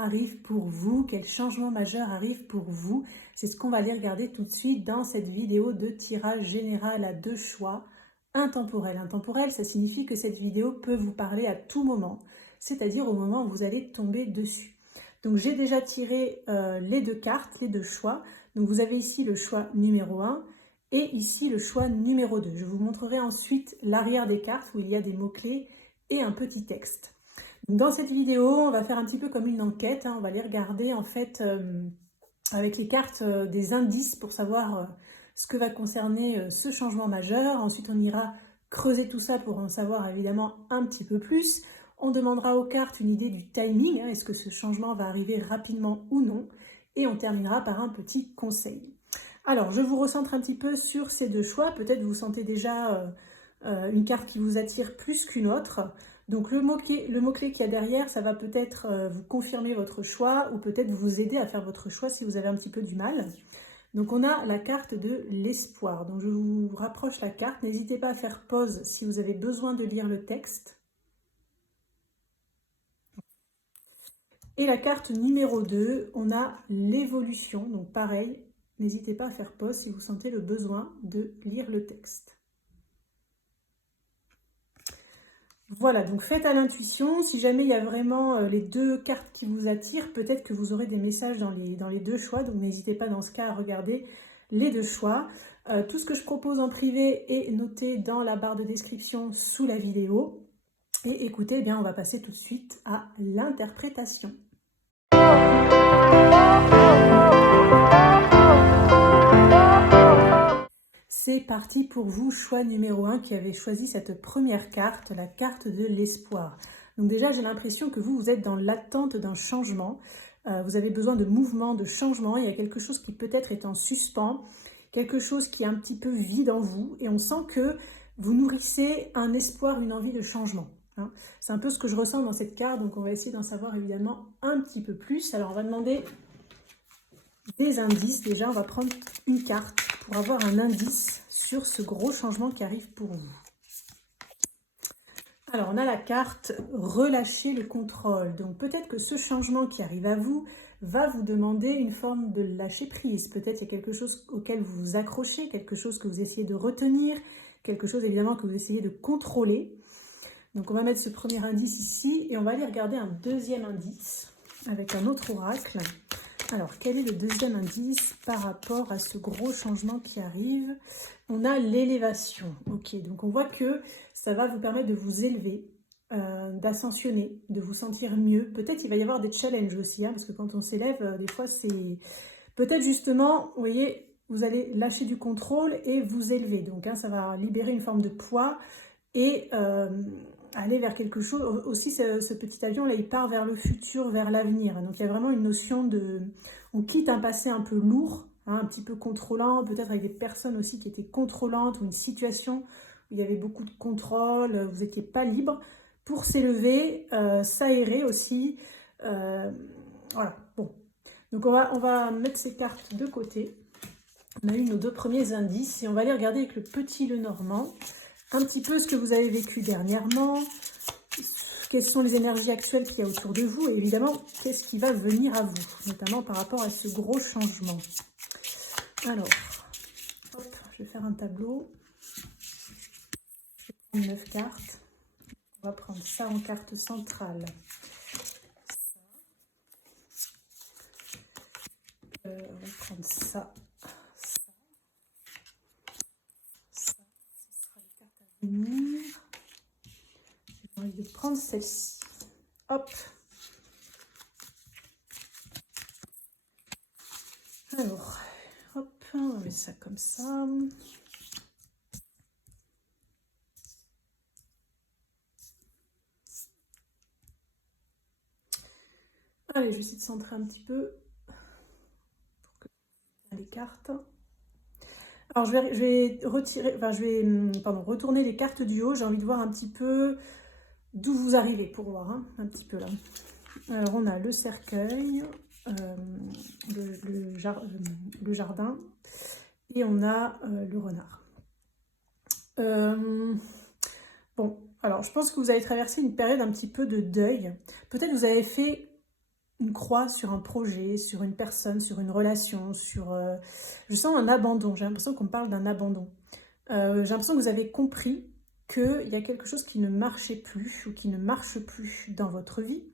arrive pour vous, quel changement majeur arrive pour vous. C'est ce qu'on va aller regarder tout de suite dans cette vidéo de tirage général à 2 choix intemporel. Intemporel, ça signifie que cette vidéo peut vous parler à tout moment, c'est-à-dire au moment où vous allez tomber dessus. Donc j'ai déjà tiré les 2 cartes, les 2 choix. Donc vous avez ici le choix numéro 1 et ici le choix numéro 2. Je vous montrerai ensuite l'arrière des cartes où il y a des mots-clés et un petit texte. Donc dans cette vidéo, on va faire un petit peu comme une enquête. On va aller regarder en fait avec les cartes des indices pour savoir ce que va concerner ce changement majeur. Ensuite, on ira creuser tout ça pour en savoir évidemment un petit peu plus. On demandera aux cartes une idée du timing. Est-ce que ce changement va arriver rapidement ou non? Et on terminera par un petit conseil. Alors, je vous recentre un petit peu sur ces 2 choix. Peut-être vous sentez déjà une carte qui vous attire plus qu'une autre. Donc, le mot-clé qu'il y a derrière, ça va peut-être vous confirmer votre choix ou peut-être vous aider à faire votre choix si vous avez un petit peu du mal. Donc, on a la carte de l'espoir. Donc, je vous rapproche la carte. N'hésitez pas à faire pause si vous avez besoin de lire le texte. Et la carte numéro 2, on a l'évolution. Donc, pareil, n'hésitez pas à faire pause si vous sentez le besoin de lire le texte. Voilà, donc faites à l'intuition. Si jamais il y a vraiment les 2 cartes qui vous attirent, peut-être que vous aurez des messages dans les 2 choix. Donc n'hésitez pas dans ce cas à regarder les 2 choix. Tout ce que je propose en privé est noté dans la barre de description sous la vidéo. Et écoutez, eh bien, on va passer tout de suite à l'interprétation. C'est parti pour vous, choix numéro 1 qui avez choisi cette première carte, la carte de l'espoir. Donc déjà, j'ai l'impression que vous êtes dans l'attente d'un changement. Vous avez besoin de mouvement, de changement. Il y a quelque chose qui peut-être est en suspens, quelque chose qui est un petit peu vide en vous. Et on sent que vous nourrissez un espoir, une envie de changement. C'est un peu ce que je ressens dans cette carte. Donc on va essayer d'en savoir évidemment un petit peu plus. Alors on va demander des indices. Déjà, on va prendre une carte pour avoir un indice sur ce gros changement qui arrive pour vous. Alors, on a la carte « Relâcher le contrôle ». Donc, peut-être que ce changement qui arrive à vous va vous demander une forme de lâcher prise. Peut-être qu'il y a quelque chose auquel vous vous accrochez, quelque chose que vous essayez de retenir, quelque chose évidemment que vous essayez de contrôler. Donc, on va mettre ce premier indice ici et on va aller regarder un deuxième indice avec un autre oracle. Alors, quel est le deuxième indice par rapport à ce gros changement qui arrive? On a l'élévation. Ok, donc on voit que ça va vous permettre de vous élever, d'ascensionner, de vous sentir mieux. Peut-être il va y avoir des challenges aussi, parce que quand on s'élève, des fois c'est... Peut-être justement, vous voyez, vous allez lâcher du contrôle et vous élever. Donc ça va libérer une forme de poids et aller vers quelque chose. Aussi, ce petit avion-là, il part vers le futur, vers l'avenir. Donc, il y a vraiment une notion de... On quitte un passé un peu lourd, un petit peu contrôlant, peut-être avec des personnes aussi qui étaient contrôlantes, ou une situation où il y avait beaucoup de contrôle, vous n'étiez pas libre, pour s'élever, s'aérer aussi. Voilà, bon. Donc, on va mettre ces cartes de côté. On a eu nos 2 premiers indices et on va aller regarder avec le petit Lenormand un petit peu ce que vous avez vécu dernièrement, quelles sont les énergies actuelles qu'il y a autour de vous et évidemment, qu'est-ce qui va venir à vous, notamment par rapport à ce gros changement. Alors, hop, je vais faire un tableau. Je vais prendre 9 cartes. On va prendre ça en carte centrale. On va prendre ça. Venir. J'ai envie de prendre celle-ci. Hop. Alors, hop, on va mettre ça comme ça. Allez, je vais essayer de centrer un petit peu pour que les cartes. Alors, je vais retirer, enfin, retourner les cartes du haut. J'ai envie de voir un petit peu d'où vous arrivez pour voir un petit peu là. Alors, on a le cercueil, le jardin et on a le renard. Bon, alors je pense que vous avez traversé une période un petit peu de deuil. Peut-être vous avez fait une croix sur un projet, sur une personne, sur une relation, je sens un abandon, j'ai l'impression qu'on parle d'un abandon. J'ai l'impression que vous avez compris qu'il y a quelque chose qui ne marchait plus ou qui ne marche plus dans votre vie.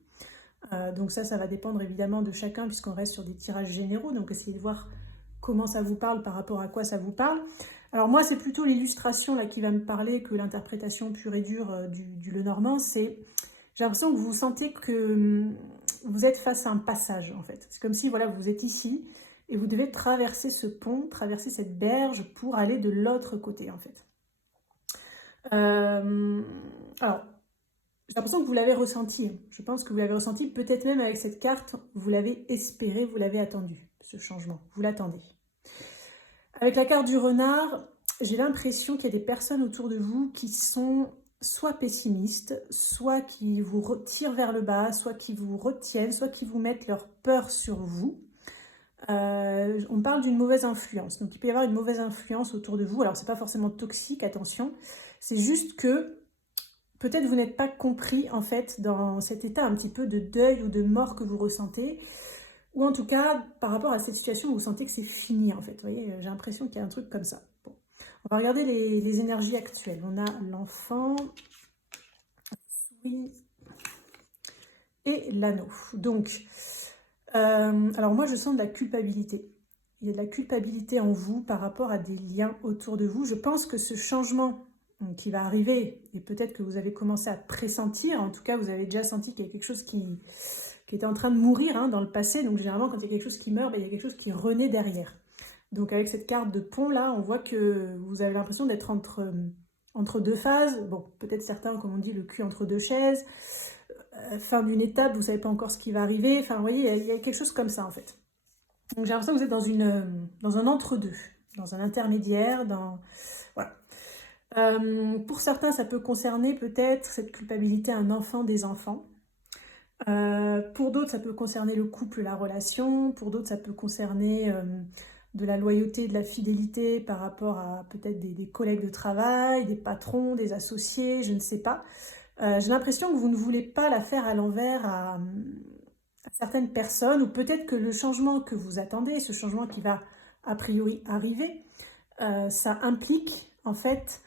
Donc ça va dépendre évidemment de chacun puisqu'on reste sur des tirages généraux, donc essayez de voir comment ça vous parle par rapport à quoi ça vous parle. Alors moi, c'est plutôt l'illustration là qui va me parler que l'interprétation pure et dure du Lenormand. J'ai l'impression que vous sentez que vous êtes face à un passage en fait. C'est comme si voilà, vous êtes ici et vous devez traverser ce pont, traverser cette berge pour aller de l'autre côté en fait. Alors, j'ai l'impression que vous l'avez ressenti. Je pense que vous l'avez ressenti, peut-être même avec cette carte, vous l'avez espéré, vous l'avez attendu, ce changement. Vous l'attendez. Avec la carte du renard, j'ai l'impression qu'il y a des personnes autour de vous qui sont soit pessimistes, soit qui vous tirent vers le bas, soit qui vous retiennent, soit qui vous mettent leur peur sur vous. On parle d'une mauvaise influence. Donc il peut y avoir une mauvaise influence autour de vous. Alors c'est pas forcément toxique, attention. C'est juste que peut-être vous n'êtes pas compris en fait dans cet état un petit peu de deuil ou de mort que vous ressentez. Ou en tout cas, par rapport à cette situation, vous sentez que c'est fini en fait. Vous voyez, j'ai l'impression qu'il y a un truc comme ça. Bon. On va regarder les énergies actuelles. On a l'enfant, oui, et l'anneau. Donc, alors moi je sens de la culpabilité. Il y a de la culpabilité en vous par rapport à des liens autour de vous. Je pense que ce changement qui va arriver, et peut-être que vous avez commencé à pressentir, en tout cas vous avez déjà senti qu'il y a quelque chose qui était en train de mourir dans le passé. Donc généralement quand il y a quelque chose qui meurt, il y a quelque chose qui renaît derrière. Donc avec cette carte de pont là, on voit que vous avez l'impression d'être entre deux phases. Bon, peut-être certains, comme on dit, le cul entre deux chaises. Fin d'une étape, vous ne savez pas encore ce qui va arriver. Enfin, vous voyez, il y a quelque chose comme ça en fait. Donc j'ai l'impression que vous êtes dans un entre-deux, dans un intermédiaire, voilà. Pour certains, ça peut concerner peut-être cette culpabilité à un enfant, des enfants. Pour d'autres, ça peut concerner le couple, la relation. Pour d'autres, ça peut concerner de la loyauté, de la fidélité par rapport à peut-être des collègues de travail, des patrons, des associés, je ne sais pas. J'ai l'impression que vous ne voulez pas la faire à l'envers à certaines personnes, ou peut-être que le changement que vous attendez, ce changement qui va a priori arriver, ça implique en fait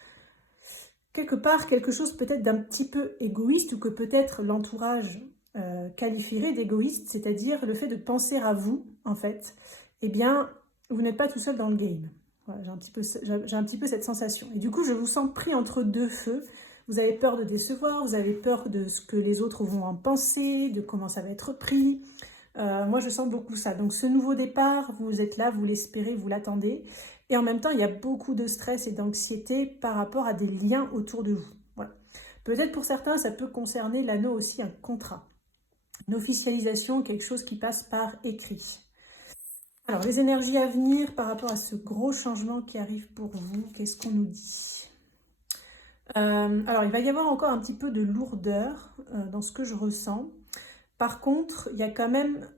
quelque part quelque chose peut-être d'un petit peu égoïste, ou que peut-être l'entourage qualifierait d'égoïste, c'est-à-dire le fait de penser à vous en fait. Eh bien, vous n'êtes pas tout seul dans le game. Voilà, j'ai un petit peu cette sensation. Et du coup, je vous sens pris entre deux feux. Vous avez peur de décevoir, vous avez peur de ce que les autres vont en penser, de comment ça va être pris. Moi, je sens beaucoup ça. Donc, ce nouveau départ, vous êtes là, vous l'espérez, vous l'attendez. Et en même temps, il y a beaucoup de stress et d'anxiété par rapport à des liens autour de vous. Voilà. Peut-être pour certains, ça peut concerner l'anneau aussi, un contrat. Une officialisation, quelque chose qui passe par écrit. Alors, les énergies à venir par rapport à ce gros changement qui arrive pour vous, qu'est-ce qu'on nous dit ? Alors, il va y avoir encore un petit peu de lourdeur dans ce que je ressens. Par contre, il y a quand même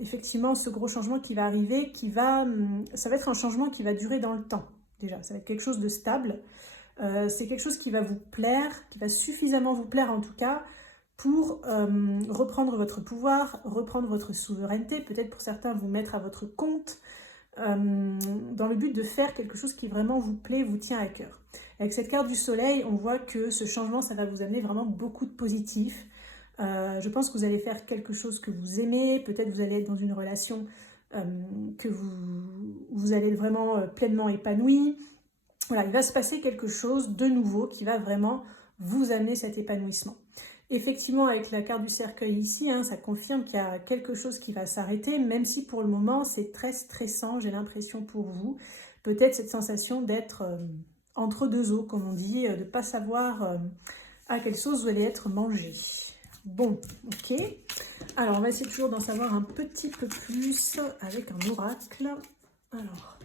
effectivement ce gros changement qui va arriver, ça va être un changement qui va durer dans le temps. Déjà, ça va être quelque chose de stable. C'est quelque chose qui va vous plaire, qui va suffisamment vous plaire en tout cas, pour reprendre votre pouvoir, reprendre votre souveraineté, peut-être pour certains vous mettre à votre compte, dans le but de faire quelque chose qui vraiment vous plaît, vous tient à cœur. Avec cette carte du soleil, on voit que ce changement, ça va vous amener vraiment beaucoup de positif. Je pense que vous allez faire quelque chose que vous aimez, peut-être vous allez être dans une relation que vous allez être vraiment pleinement épanoui. Voilà, il va se passer quelque chose de nouveau qui va vraiment vous amener cet épanouissement. Effectivement, avec la carte du cercueil ici, ça confirme qu'il y a quelque chose qui va s'arrêter, même si pour le moment c'est très stressant, j'ai l'impression pour vous. Peut-être cette sensation d'être entre deux eaux, comme on dit, de ne pas savoir à quelle sauce vous allez être mangé. Bon, ok. Alors, on va essayer toujours d'en savoir un petit peu plus avec un oracle. Alors,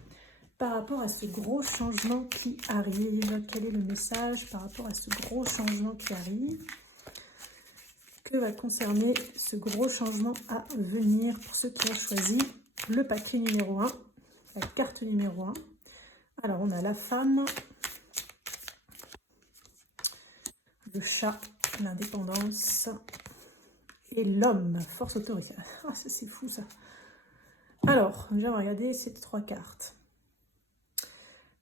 par rapport à ce gros changement qui arrive, quel est le message par rapport à ce gros changement qui arrive? Que va concerner ce gros changement à venir pour ceux qui ont choisi le paquet numéro 1, la carte numéro 1. Alors, on a la femme, le chat, l'indépendance et l'homme, force autoritaire. Ah, ça c'est fou ça. Alors, déjà on va regarder ces 3 cartes.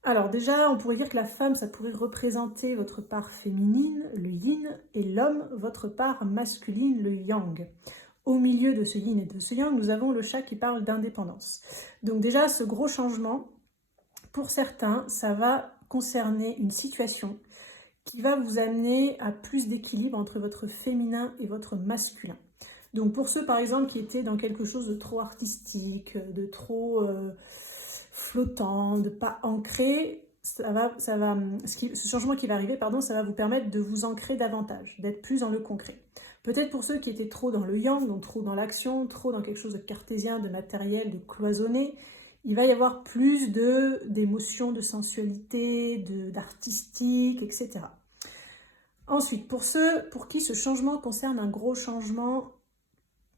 Alors déjà, on pourrait dire que la femme, ça pourrait représenter votre part féminine, le yin, et l'homme, votre part masculine, le yang. Au milieu de ce yin et de ce yang, nous avons le chat qui parle d'indépendance. Donc déjà, ce gros changement, pour certains, ça va concerner une situation qui va vous amener à plus d'équilibre entre votre féminin et votre masculin. Donc pour ceux par exemple qui étaient dans quelque chose de trop artistique, de trop flottant, de pas ancré, ce changement qui va arriver, ça va vous permettre de vous ancrer davantage, d'être plus dans le concret. Peut-être pour ceux qui étaient trop dans le yang, donc trop dans l'action, trop dans quelque chose de cartésien, de matériel, de cloisonné, il va y avoir plus d'émotions, de sensualité, d'artistique, etc. Ensuite, pour ceux pour qui ce changement concerne un gros changement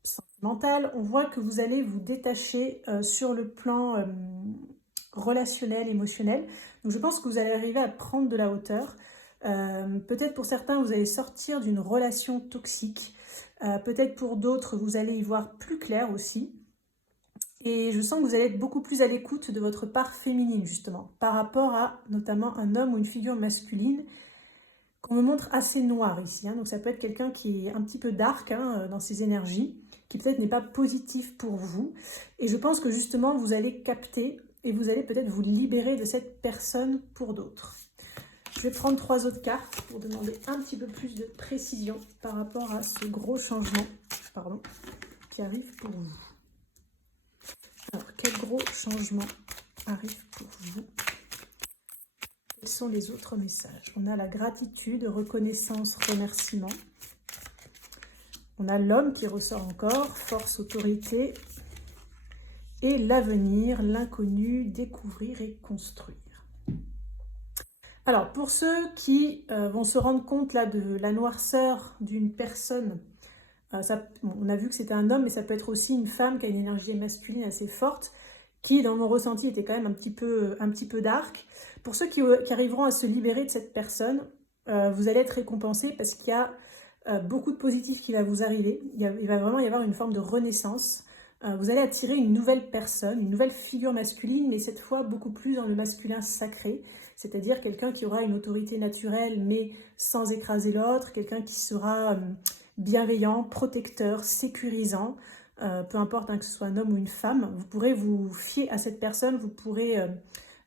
sentimental, on voit que vous allez vous détacher sur le plan relationnel, émotionnel. Donc je pense que vous allez arriver à prendre de la hauteur. Peut-être pour certains, vous allez sortir d'une relation toxique. Peut-être pour d'autres, vous allez y voir plus clair aussi. Et je sens que vous allez être beaucoup plus à l'écoute de votre part féminine, justement, par rapport à notamment un homme ou une figure masculine qu'on me montre assez noir ici. Donc ça peut être quelqu'un qui est un petit peu dark dans ses énergies, qui peut-être n'est pas positif pour vous. Et je pense que justement, vous allez capter et vous allez peut-être vous libérer de cette personne pour d'autres. Je vais prendre 3 autres cartes pour demander un petit peu plus de précision par rapport à ce gros changement qui arrive pour vous. Alors, quel gros changement arrive pour vous? Quels sont les autres messages? On a la gratitude, reconnaissance, remerciement. On a l'homme qui ressort encore, force, autorité. Et l'avenir, l'inconnu, découvrir et construire. Alors, pour ceux qui vont se rendre compte là, de la noirceur d'une personne, on a vu que c'était un homme, mais ça peut être aussi une femme qui a une énergie masculine assez forte, qui, dans mon ressenti, était quand même un petit peu dark. Pour ceux qui arriveront à se libérer de cette personne, vous allez être récompensés parce qu'il y a beaucoup de positif qui va vous arriver. Il va vraiment y avoir une forme de renaissance. Vous allez attirer une nouvelle personne, une nouvelle figure masculine, mais cette fois beaucoup plus dans le masculin sacré, c'est-à-dire quelqu'un qui aura une autorité naturelle, mais sans écraser l'autre, quelqu'un qui sera bienveillant, protecteur, sécurisant, peu importe que ce soit un homme ou une femme. Vous pourrez vous fier à cette personne, vous pourrez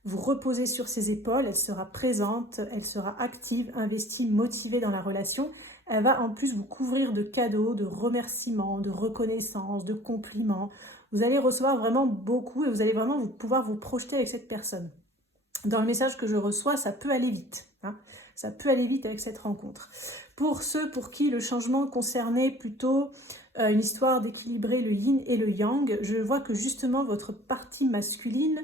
vous reposer sur ses épaules, elle sera présente, elle sera active, investie, motivée dans la relation. Elle va en plus vous couvrir de cadeaux, de remerciements, de reconnaissance, de compliments. Vous allez recevoir vraiment beaucoup et vous allez vraiment pouvoir vous projeter avec cette personne. Dans le message que je reçois, ça peut aller vite. Ça peut aller vite avec cette rencontre. Pour ceux pour qui le changement concernait plutôt une histoire d'équilibrer le yin et le yang, je vois que justement votre partie masculine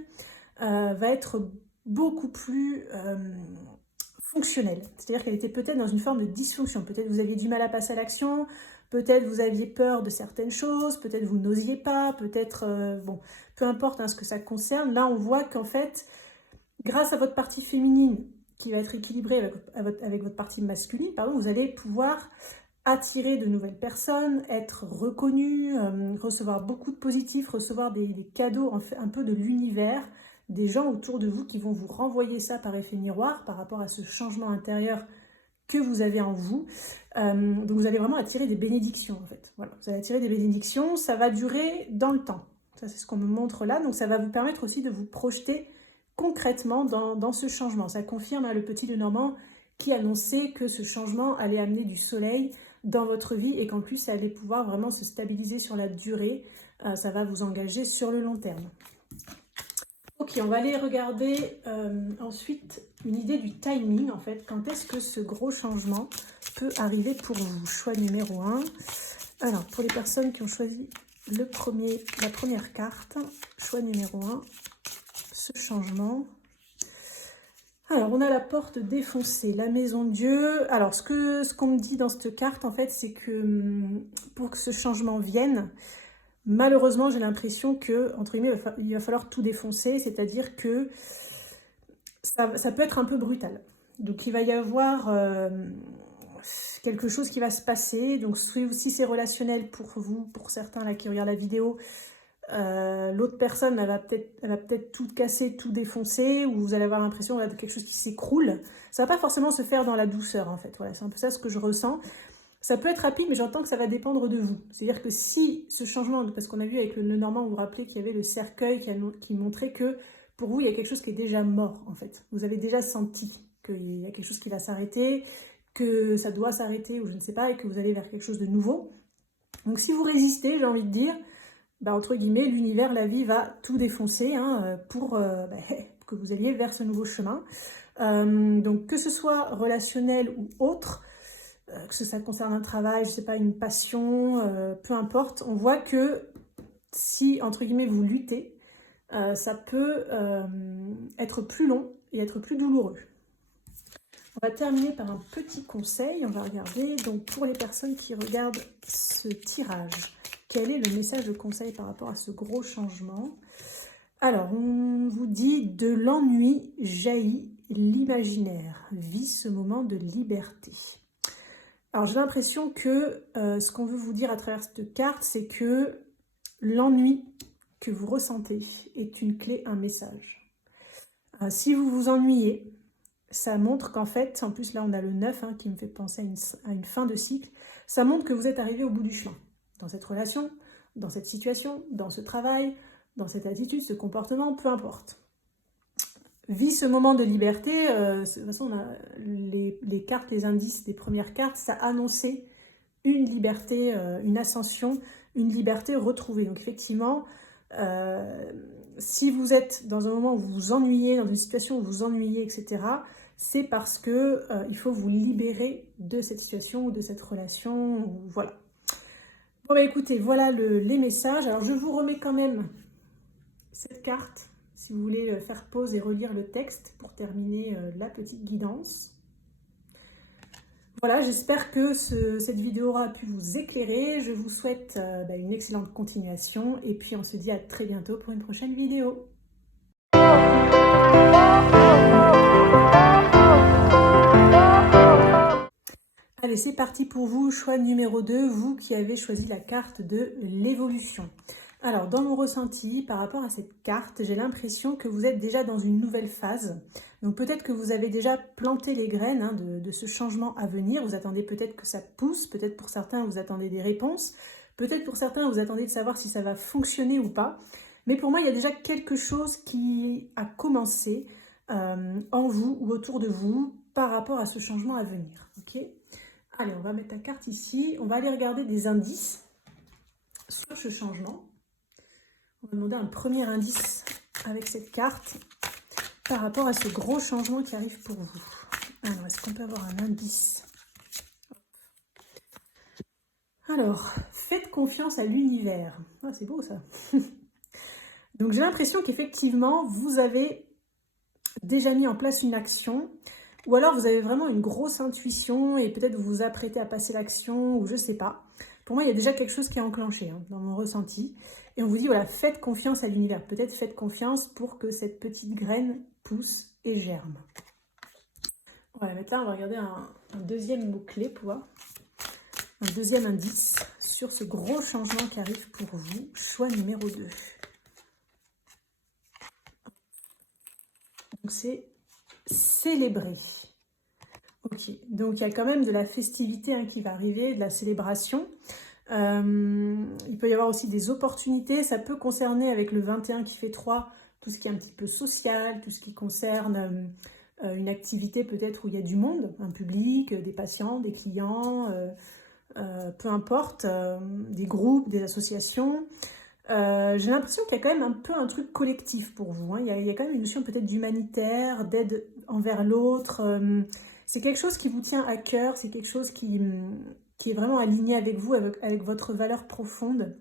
va être beaucoup plus fonctionnelle. C'est-à-dire qu'elle était peut-être dans une forme de dysfonction. Peut-être vous aviez du mal à passer à l'action, peut-être vous aviez peur de certaines choses, peut-être vous n'osiez pas, peut-être, peu importe ce que ça concerne. Là, on voit qu'en fait, grâce à votre partie féminine, qui va être équilibrée avec votre partie masculine, vous allez pouvoir attirer de nouvelles personnes, être reconnu, recevoir beaucoup de positifs, recevoir des cadeaux un peu de l'univers, des gens autour de vous qui vont vous renvoyer ça par effet miroir par rapport à ce changement intérieur que vous avez en vous. Donc vous allez vraiment attirer des bénédictions en fait. Voilà, vous allez attirer des bénédictions, ça va durer dans le temps. Ça c'est ce qu'on me montre là, donc ça va vous permettre aussi de vous projeter concrètement dans ce changement. Ça confirme le petit Lenormand qui annonçait que ce changement allait amener du soleil dans votre vie et qu'en plus ça allait pouvoir vraiment se stabiliser sur la durée. Ça va vous engager sur le long terme. Ok, on va aller regarder ensuite une idée du timing en fait. Quand est-ce que ce gros changement peut arriver pour vous? Choix numéro 1. Alors, pour les personnes qui ont choisi la première carte, choix numéro 1, ce changement. Alors, on a la porte défoncée, la maison de Dieu. Alors, ce qu'on me dit dans cette carte, en fait, c'est que pour que ce changement vienne, malheureusement, j'ai l'impression que, entre guillemets, il va falloir tout défoncer, c'est-à-dire que ça peut être un peu brutal. Donc, il va y avoir quelque chose qui va se passer. Donc si c'est relationnel pour vous, pour certains là qui regardent la vidéo, l'autre personne elle va peut-être tout casser, tout défoncer, ou vous allez avoir l'impression de quelque chose qui s'écroule. Ça va pas forcément se faire dans la douceur en fait. Voilà, c'est un peu ça ce que je ressens. Ça peut être rapide, mais j'entends que ça va dépendre de vous. C'est-à-dire que si ce changement, parce qu'on a vu avec le Normand, vous vous rappelez qu'il y avait le cercueil qui montrait que pour vous, il y a quelque chose qui est déjà mort, en fait. Vous avez déjà senti qu'il y a quelque chose qui va s'arrêter, que ça doit s'arrêter, ou je ne sais pas, et que vous allez vers quelque chose de nouveau. Donc si vous résistez, j'ai envie de dire, bah, entre guillemets, l'univers, la vie va tout défoncer pour que vous alliez vers ce nouveau chemin. Donc que ce soit relationnel ou autre, que ça concerne un travail, je sais pas, une passion, peu importe, on voit que si, entre guillemets, vous luttez, ça peut être plus long et être plus douloureux. On va terminer par un petit conseil, on va regarder, donc pour les personnes qui regardent ce tirage, quel est le message de conseil par rapport à ce gros changement? Alors, on vous dit, de l'ennui jaillit l'imaginaire, vis ce moment de liberté. Alors j'ai l'impression que ce qu'on veut vous dire à travers cette carte, c'est que l'ennui que vous ressentez est une clé, un message. Si vous vous ennuyez, ça montre qu'en fait, en plus là on a le 9 qui me fait penser à une fin de cycle, ça montre que vous êtes arrivé au bout du chemin. Dans cette relation, dans cette situation, dans ce travail, dans cette attitude, ce comportement, peu importe. Vis ce moment de liberté, de toute façon, on a les cartes, les indices des premières cartes, ça annonçait une liberté, une ascension, une liberté retrouvée. Donc effectivement, si vous êtes dans un moment où vous vous ennuyez, dans une situation où vous vous ennuyez, etc., c'est parce que il faut vous libérer de cette situation ou de cette relation, ou, voilà. Bon bah écoutez, voilà les messages. Alors je vous remets quand même cette carte, si vous voulez faire pause et relire le texte pour terminer la petite guidance. Voilà, j'espère que cette vidéo aura pu vous éclairer. Je vous souhaite une excellente continuation et puis on se dit à très bientôt pour une prochaine vidéo. Allez, c'est parti pour vous, choix numéro 2, vous qui avez choisi la carte de l'évolution. Alors, dans mon ressenti, par rapport à cette carte, j'ai l'impression que vous êtes déjà dans une nouvelle phase. Donc peut-être que vous avez déjà planté les graines de ce changement à venir. Vous attendez peut-être que ça pousse, peut-être pour certains, vous attendez des réponses. Peut-être pour certains, vous attendez de savoir si ça va fonctionner ou pas. Mais pour moi, il y a déjà quelque chose qui a commencé en vous ou autour de vous par rapport à ce changement à venir. Ok ? Allez, on va mettre la carte ici. On va aller regarder des indices sur ce changement. On va demander un premier indice avec cette carte par rapport à ce gros changement qui arrive pour vous. Alors, est-ce qu'on peut avoir un indice? Alors, faites confiance à l'univers. Ah, c'est beau ça. Donc, j'ai l'impression qu'effectivement, vous avez déjà mis en place une action, ou alors vous avez vraiment une grosse intuition et peut-être vous vous apprêtez à passer l'action, ou je sais pas. Pour moi, il y a déjà quelque chose qui est enclenché dans mon ressenti. Et on vous dit, voilà, faites confiance à l'univers. Peut-être faites confiance pour que cette petite graine pousse et germe. Voilà, maintenant, on va regarder un deuxième mot-clé pour voir. Un deuxième indice sur ce gros changement qui arrive pour vous. Choix numéro 2. Donc, c'est célébrer. Ok, donc il y a quand même de la festivité qui va arriver, de la célébration. Il peut y avoir aussi des opportunités. Ça peut concerner avec le 21 qui fait 3, tout ce qui est un petit peu social, tout ce qui concerne une activité peut-être où il y a du monde, un public, des patients, des clients, peu importe, des groupes, des associations. J'ai l'impression qu'il y a quand même un peu un truc collectif pour vous. Il y a quand même une notion peut-être d'humanitaire, d'aide envers l'autre. C'est quelque chose qui vous tient à cœur, c'est quelque chose qui est vraiment aligné avec vous, avec votre valeur profonde.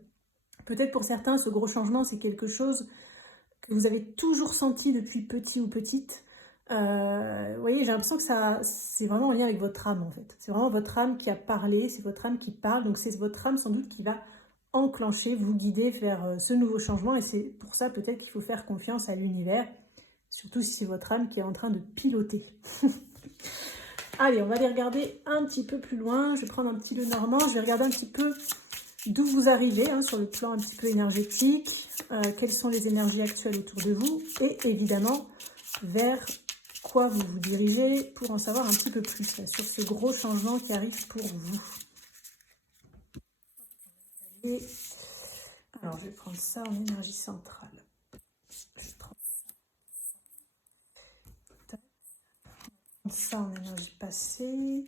Peut-être pour certains, ce gros changement, c'est quelque chose que vous avez toujours senti depuis petit ou petite. Vous voyez, j'ai l'impression que c'est vraiment en lien avec votre âme, en fait. C'est vraiment votre âme qui a parlé, c'est votre âme qui parle, donc c'est votre âme sans doute qui va enclencher, vous guider vers ce nouveau changement, et c'est pour ça peut-être qu'il faut faire confiance à l'univers, surtout si c'est votre âme qui est en train de piloter. Allez, on va aller regarder un petit peu plus loin. Je vais prendre un petit le normand. Je vais regarder un petit peu d'où vous arrivez sur le plan un petit peu énergétique. Quelles sont les énergies actuelles autour de vous. Et évidemment, vers quoi vous vous dirigez pour en savoir un petit peu plus là, sur ce gros changement qui arrive pour vous. Et alors, je vais prendre ça en énergie centrale. Je prends ça en énergie passée.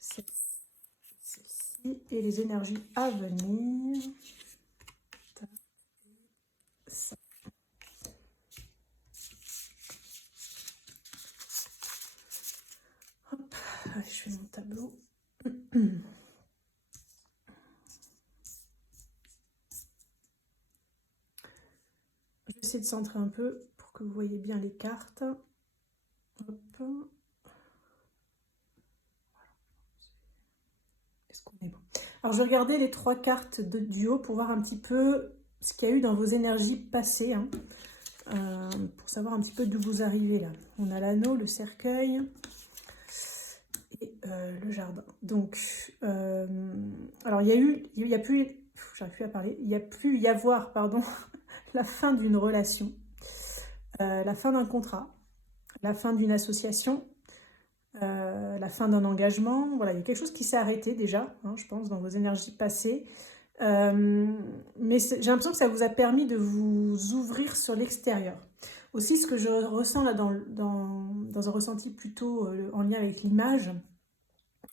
Celle-ci. Et les énergies à venir. Ça. Hop, allez, je fais mon tableau. Je vais essayer de centrer un peu pour que vous voyez bien les cartes. Hop. Est-ce qu'on est bon? Alors, je vais regarder les 3 cartes du haut pour voir un petit peu ce qu'il y a eu dans vos énergies passées. Pour savoir un petit peu d'où vous arrivez là. On a l'anneau, le cercueil et le jardin. Donc, alors il y a pu, j'arrive plus à parler, il y a pu y avoir, pardon, la fin d'une relation, la fin d'un contrat, la fin d'une association, la fin d'un engagement. Voilà, il y a quelque chose qui s'est arrêté déjà, je pense, dans vos énergies passées. Mais j'ai l'impression que ça vous a permis de vous ouvrir sur l'extérieur. Aussi, ce que je ressens là dans un ressenti plutôt en lien avec l'image,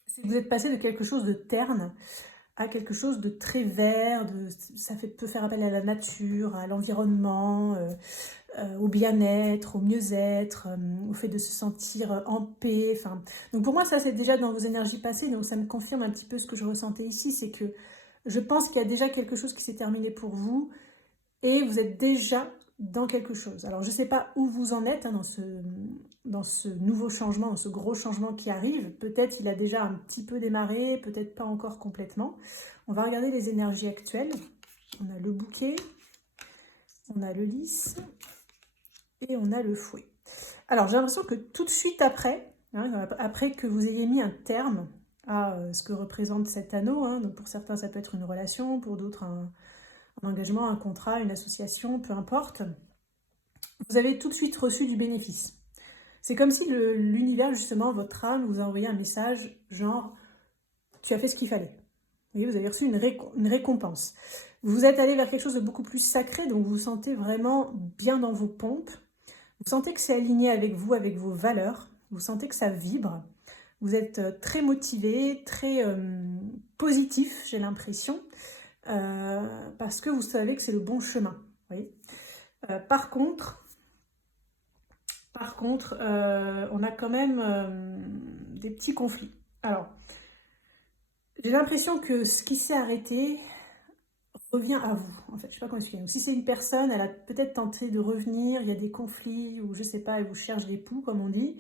c'est que vous êtes passé de quelque chose de terne à quelque chose de très vert, peut faire appel à la nature, à l'environnement, au bien-être, au mieux-être, au fait de se sentir en paix. Donc pour moi, ça c'est déjà dans vos énergies passées, donc ça me confirme un petit peu ce que je ressentais ici, c'est que je pense qu'il y a déjà quelque chose qui s'est terminé pour vous et vous êtes déjà dans quelque chose. Alors je ne sais pas où vous en êtes dans ce nouveau changement, dans ce gros changement qui arrive. Peut-être il a déjà un petit peu démarré, peut-être pas encore complètement. On va regarder les énergies actuelles. On a le bouquet, on a le lys et on a le fouet. Alors j'ai l'impression que tout de suite après, après que vous ayez mis un terme à ce que représente cet anneau, donc pour certains ça peut être une relation, pour d'autres un engagement, un contrat, une association, peu importe, vous avez tout de suite reçu du bénéfice. C'est comme si l'univers, justement, votre âme, vous a envoyé un message genre « tu as fait ce qu'il fallait ». Vous voyez, vous avez reçu une récompense. Vous êtes allé vers quelque chose de beaucoup plus sacré, donc vous vous sentez vraiment bien dans vos pompes. Vous sentez que c'est aligné avec vous, avec vos valeurs. Vous sentez que ça vibre. Vous êtes très motivé, très positif, j'ai l'impression. Parce que vous savez que c'est le bon chemin. Vous voyez. Par contre, on a quand même des petits conflits. Alors, j'ai l'impression que ce qui s'est arrêté revient à vous. En fait, je ne sais pas comment expliquer. Donc, si c'est une personne, elle a peut-être tenté de revenir, il y a des conflits, ou je ne sais pas, elle vous cherche des poux, comme on dit.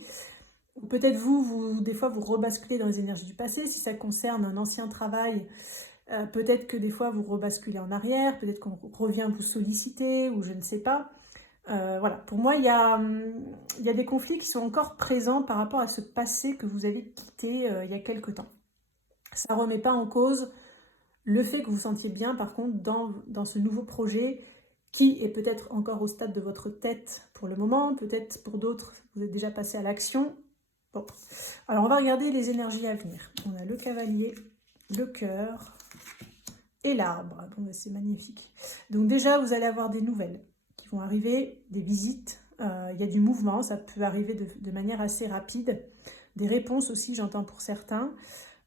Ou peut-être des fois, vous rebasculez dans les énergies du passé. Si ça concerne un ancien travail, peut-être que des fois vous rebasculez en arrière, peut-être qu'on revient vous solliciter ou je ne sais pas. Voilà, pour moi il y a des conflits qui sont encore présents par rapport à ce passé que vous avez quitté il y a quelque temps. Ça ne remet pas en cause le fait que vous vous sentiez bien par contre dans ce nouveau projet qui est peut-être encore au stade de votre tête pour le moment, peut-être pour d'autres vous êtes déjà passé à l'action. Bon, alors on va regarder les énergies à venir. On a le cavalier, le cœur et l'arbre. Bon, c'est magnifique. Donc déjà, vous allez avoir des nouvelles qui vont arriver, des visites. Il y a du mouvement, ça peut arriver de manière assez rapide. Des réponses aussi, j'entends pour certains.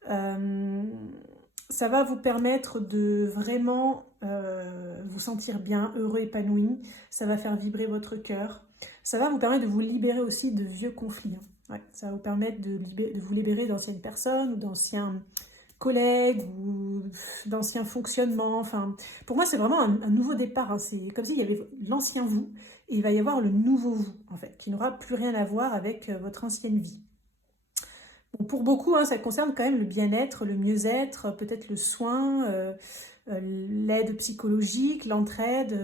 Ça va vous permettre de vraiment vous sentir bien, heureux, épanoui. Ça va faire vibrer votre cœur. Ça va vous permettre de vous libérer aussi de vieux conflits. Ouais, ça va vous permettre de vous libérer d'anciennes personnes ou d'anciens collègues ou d'anciens fonctionnements. Enfin, pour moi, c'est vraiment un nouveau départ. C'est comme s'il y avait l'ancien vous et il va y avoir le nouveau vous, en fait, qui n'aura plus rien à voir avec votre ancienne vie. Bon, pour beaucoup, ça concerne quand même le bien-être, le mieux-être, peut-être le soin. l'aide psychologique, l'entraide,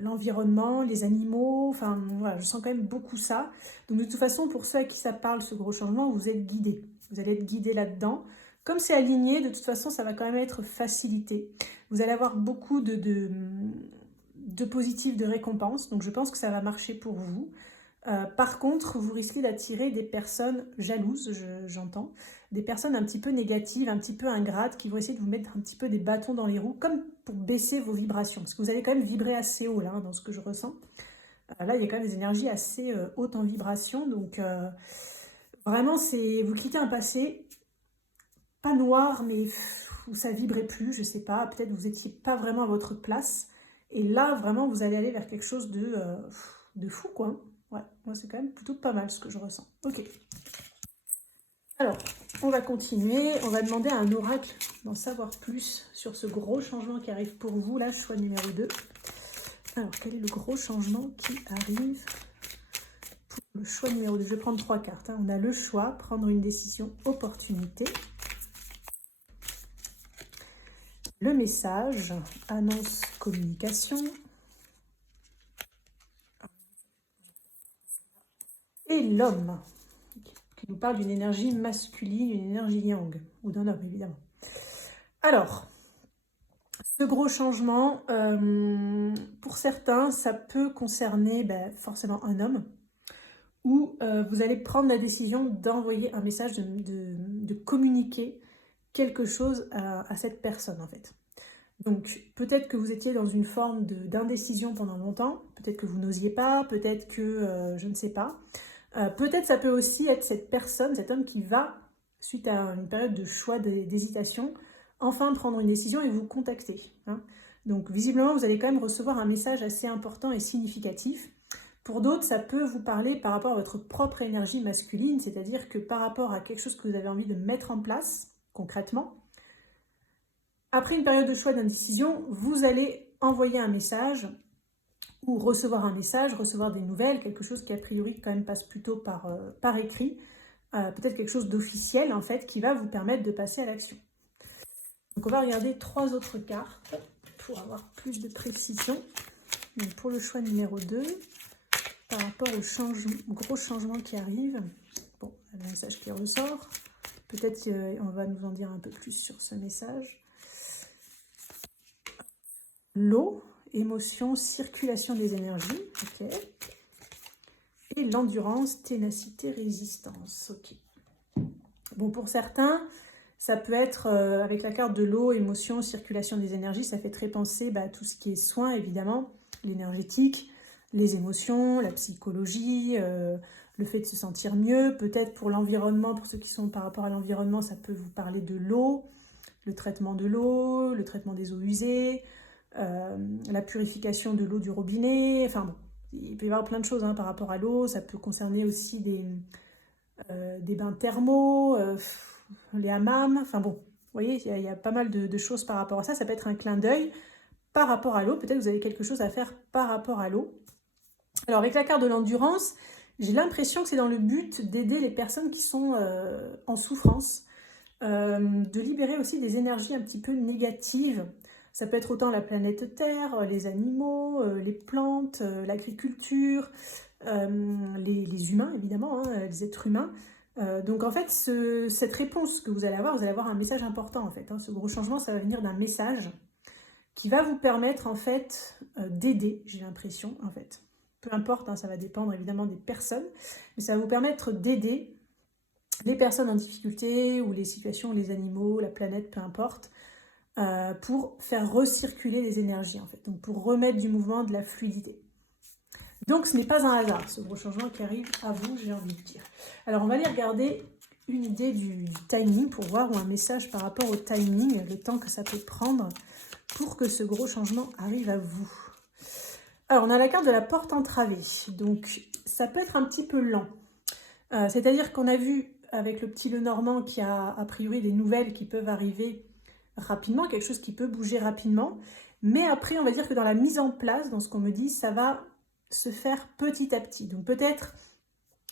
l'environnement, les animaux, enfin voilà, je sens quand même beaucoup ça. Donc de toute façon, pour ceux à qui ça parle, ce gros changement, vous êtes guidés. Vous allez être guidés là-dedans. Comme c'est aligné, de toute façon, ça va quand même être facilité. Vous allez avoir beaucoup de positifs, de récompenses, donc je pense que ça va marcher pour vous. Par contre, vous risquez d'attirer des personnes jalouses, j'entends, des personnes un petit peu négatives, un petit peu ingrates, qui vont essayer de vous mettre un petit peu des bâtons dans les roues, comme pour baisser vos vibrations, parce que vous allez quand même vibrer assez haut, là, dans ce que je ressens. Là, il y a quand même des énergies assez hautes en vibration, donc vraiment, vous quittez un passé, pas noir, mais où ça vibrait plus, je sais pas, peut-être vous n'étiez pas vraiment à votre place, et là, vraiment, vous allez aller vers quelque chose de fou, quoi. Ouais, moi c'est quand même plutôt pas mal ce que je ressens. Ok. Alors, on va continuer. On va demander à un oracle d'en savoir plus sur ce gros changement qui arrive pour vous. Là, choix numéro 2. Alors, quel est le gros changement qui arrive pour le choix numéro 2? Je vais prendre 3 cartes. On a le choix, prendre une décision, opportunité. Le message, annonce, communication. Et l'homme, qui nous parle d'une énergie masculine, une énergie yang, ou d'un homme évidemment. Alors, ce gros changement, pour certains, ça peut concerner forcément un homme, où vous allez prendre la décision d'envoyer un message, de communiquer quelque chose à cette personne en fait. Donc peut-être que vous étiez dans une forme d'indécision pendant longtemps, peut-être que vous n'osiez pas, peut-être que je ne sais pas. Peut-être ça peut aussi être cette personne, cet homme qui va, suite à une période de choix, d'hésitation, enfin prendre une décision et vous contacter. Donc visiblement, vous allez quand même recevoir un message assez important et significatif. Pour d'autres, ça peut vous parler par rapport à votre propre énergie masculine, c'est-à-dire que par rapport à quelque chose que vous avez envie de mettre en place, concrètement, après une période de choix d'indécision, vous allez envoyer un message ou recevoir un message, recevoir des nouvelles, quelque chose qui a priori quand même passe plutôt par écrit, peut-être quelque chose d'officiel en fait qui va vous permettre de passer à l'action. Donc on va regarder 3 autres cartes pour avoir plus de précision. Donc pour le choix numéro 2, par rapport au gros changement qui arrive, bon, le message qui ressort, peut-être on va nous en dire un peu plus sur ce message. L'eau, émotion, circulation des énergies, ok. Et l'endurance, ténacité, résistance, ok. Bon, pour certains, ça peut être, avec la carte de l'eau, émotion, circulation des énergies, ça fait très penser à tout ce qui est soin, évidemment, l'énergétique, les émotions, la psychologie, le fait de se sentir mieux. Peut-être pour l'environnement, pour ceux qui sont par rapport à l'environnement, ça peut vous parler de l'eau, le traitement de l'eau, le traitement des eaux usées, la purification de l'eau du robinet, enfin bon, il peut y avoir plein de choses par rapport à l'eau. Ça peut concerner aussi des bains thermaux, les hammams, enfin bon, vous voyez, il y a pas mal de choses par rapport à ça. Ça peut être un clin d'œil par rapport à l'eau, peut-être que vous avez quelque chose à faire par rapport à l'eau. Alors avec la carte de l'endurance, j'ai l'impression que c'est dans le but d'aider les personnes qui sont en souffrance, de libérer aussi des énergies un petit peu négatives. Ça peut être autant la planète Terre, les animaux, les plantes, l'agriculture, les humains évidemment, les êtres humains. Donc en fait, cette réponse que vous allez avoir un message important en fait. Ce gros changement, ça va venir d'un message qui va vous permettre en fait d'aider, j'ai l'impression en fait. Peu importe, ça va dépendre évidemment des personnes, mais ça va vous permettre d'aider les personnes en difficulté ou les situations, les animaux, la planète, peu importe, pour faire recirculer les énergies en fait, donc pour remettre du mouvement, de la fluidité. Donc ce n'est pas un hasard, ce gros changement qui arrive à vous, j'ai envie de dire. Alors on va aller regarder une idée du timing pour voir, ou un message par rapport au timing, le temps que ça peut prendre pour que ce gros changement arrive à vous. Alors on a la carte de la porte entravée, donc ça peut être un petit peu lent. C'est-à-dire qu'on a vu avec le petit Lenormand qui a priori des nouvelles qui peuvent arriver rapidement, quelque chose qui peut bouger rapidement, mais après on va dire que dans la mise en place, dans ce qu'on me dit, ça va se faire petit à petit. Donc peut-être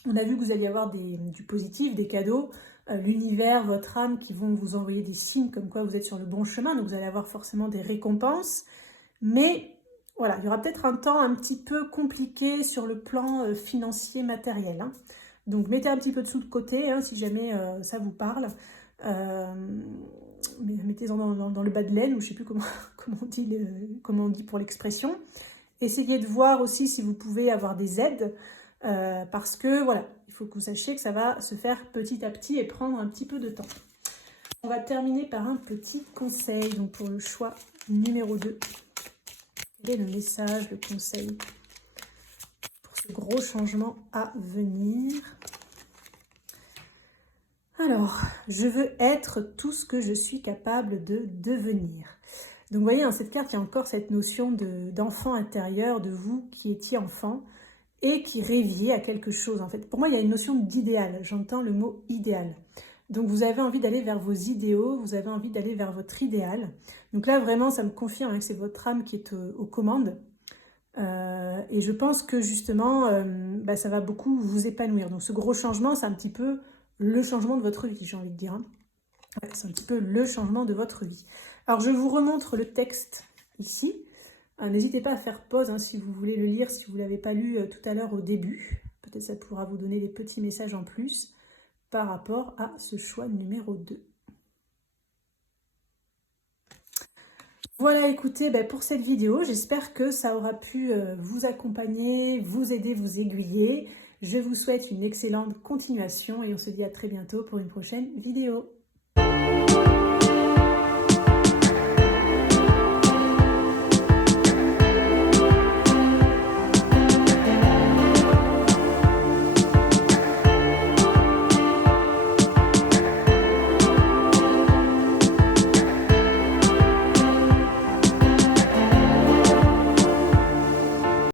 On a vu que vous alliez avoir du positif, des cadeaux, l'univers, votre âme qui vont vous envoyer des signes comme quoi vous êtes sur le bon chemin, donc vous allez avoir forcément des récompenses. Mais voilà, il y aura peut-être un temps un petit peu compliqué sur le plan financier, matériel, hein. Donc mettez un petit peu de sous de côté, hein, si jamais ça vous parle. Mettez-en dans le bas de laine, ou je ne sais plus comment on dit pour l'expression. Essayez de voir aussi si vous pouvez avoir des aides, parce que voilà, il faut que vous sachiez que ça va se faire petit à petit et prendre un petit peu de temps. On va terminer par un petit conseil, donc pour le choix numéro 2. Quel est le message, le conseil pour ce gros changement à venir? Alors, je veux être tout ce que je suis capable de devenir. Donc vous voyez, dans cette carte, il y a encore cette notion d'enfant intérieur, de vous qui étiez enfant et qui rêviez à quelque chose. En fait, pour moi, il y a une notion d'idéal. J'entends le mot idéal. Donc vous avez envie d'aller vers vos idéaux, vous avez envie d'aller vers votre idéal. Donc là, vraiment, ça me confirme que c'est votre âme qui est aux commandes. Et je pense que justement, ça va beaucoup vous épanouir. Donc ce gros changement, c'est un petit peu le changement de votre vie, j'ai envie de dire, hein. Ouais, c'est un petit peu le changement de votre vie. Alors, je vous remontre le texte ici. N'hésitez pas à faire pause, hein, si vous voulez le lire, si vous ne l'avez pas lu tout à l'heure au début. Peut-être ça pourra vous donner des petits messages en plus par rapport à ce choix numéro 2. Voilà, écoutez, pour cette vidéo, j'espère que ça aura pu vous accompagner, vous aider, vous aiguiller. Je vous souhaite une excellente continuation et on se dit à très bientôt pour une prochaine vidéo.